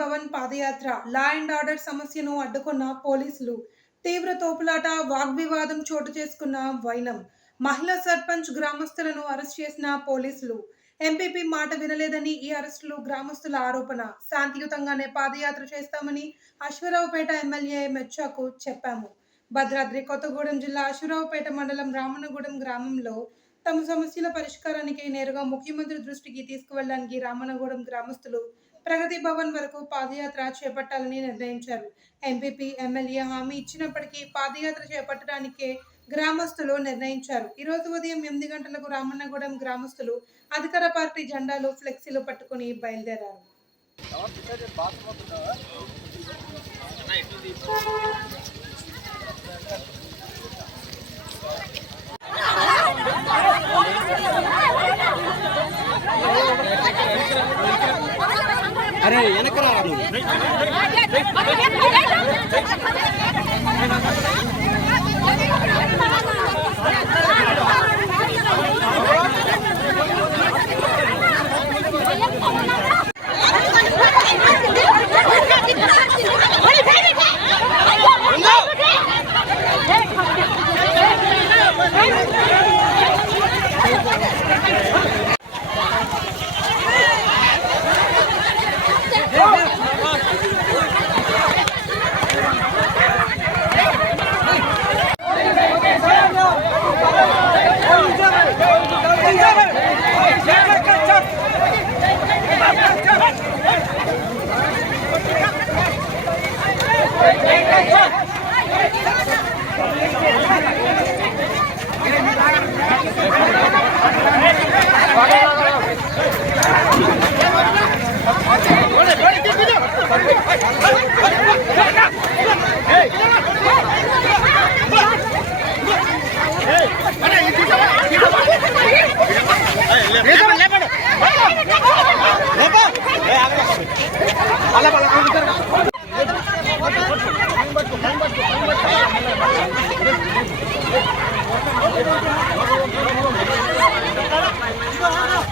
భవన్ పాదయాత్ర. Law and order సమస్యను అడ్డుకున్న పోలీసులు. తీవ్ర తోపులాట వాగ్వివాదం చోటు చేసుకున్న వైనం. మహిళా సర్పంచ్ గ్రామస్తులను అరెస్ట్ చేసిన పోలీసులు. ఎంపీపీ మాట వినలేదని ఈ అరెస్టులు గ్రామస్తుల ఆరోపణ. శాంతియుతంగానే పాదయాత్ర చేస్తామని అశ్వరావుపేట ఎమ్మెల్యే మెచ్చాకు చెప్పాము. భద్రాద్రి కొత్తగూడెం జిల్లా అశ్వరావుపేట మండలం రామనగూడెం గ్రామంలో తమ సమస్యల పరిష్కారానికి నేరుగా ముఖ్యమంత్రి దృష్టికి తీసుకువెళ్ళడానికి రామనగూడెం గ్రామస్తులు ప్రగతి భవన్ వరకు పాదయాత్ర చేపట్టాలని నిర్ణయించారు. ఎంపీపీ ఎమ్మెల్యే హామీ ఇచ్చినప్పటికీ పాదయాత్ర చేపట్టడానికే గ్రామస్తులు నిర్ణయించారు. ఈరోజు ఉదయం ఎనిమిది గంటలకు రామన్నగూడెం గ్రామస్తులు అధికార పార్టీ జెండాలు ఫ్లెక్సీలు పట్టుకుని బయలుదేరారు. అరే వెనకరా నువ్వు Hey, hey, hey.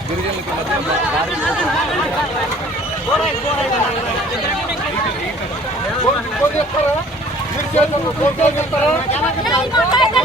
గిరిజనులకి మధ్య భారీ గిరిజనులకు